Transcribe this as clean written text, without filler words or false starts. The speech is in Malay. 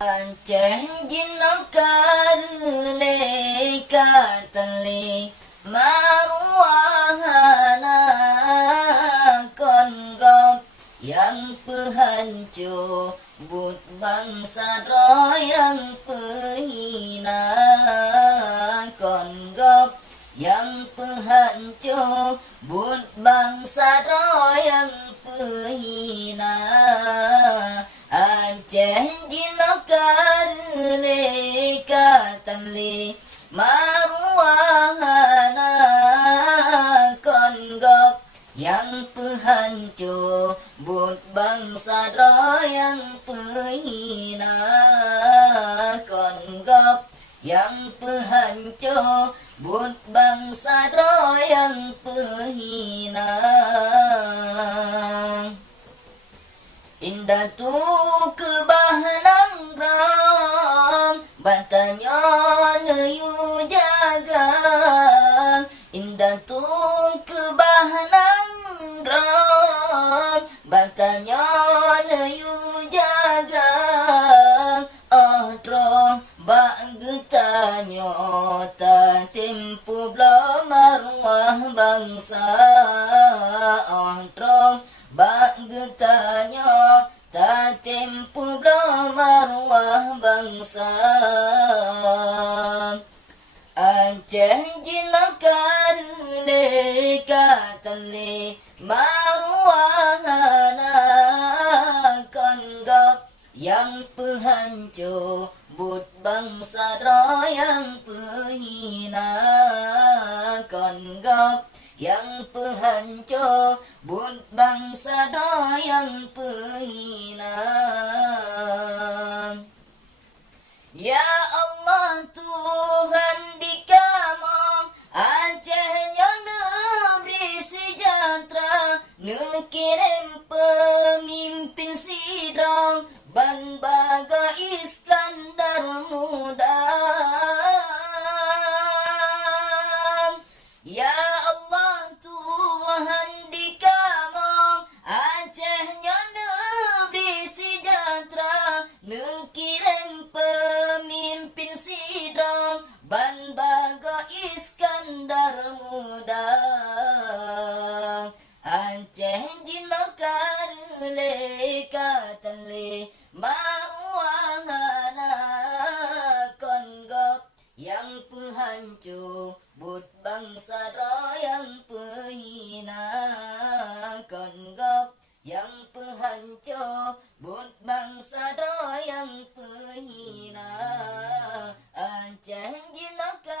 Aceh jinakar lekatan maruahana konggop yang pehancur but bangsa yang penghina konggop yang pehancur but bangsa yang penghina Aceh jinakar lekatan maruahana konggop yang pehancur but bangsa yang penghina konggop yang pehancur but bangsa yang penghina Indah tu kebahanang ram Batanya neyu jaga Indah tu kebahanang ram Batanya neyu jaga Ahdro bak getanya Tak tempu belum arwah bangsa Ahdro bak getanya tak tempu belum arwah bangsa Aceh jinakar lekatan maruahana konggop yang pehancur but bangsa yang penghina konggop yang pehancur but bangsa yang penghina Ya Allah Tuhan di Kamang Acehnya negeri sejahtera Nekirim pemimpin sidang Ban Baga Iskandar muda Ya Allah Tuhan di Kamang Acehnya negeri sejahtera Nekirim pemimpin sidang Ban Baga Iskandar muda Aceh jinakar lekatan maruahana konggop yang pehancur but bangsa yang penghina konggop yang pehancur but bangsa yang penghina Aceh jinakar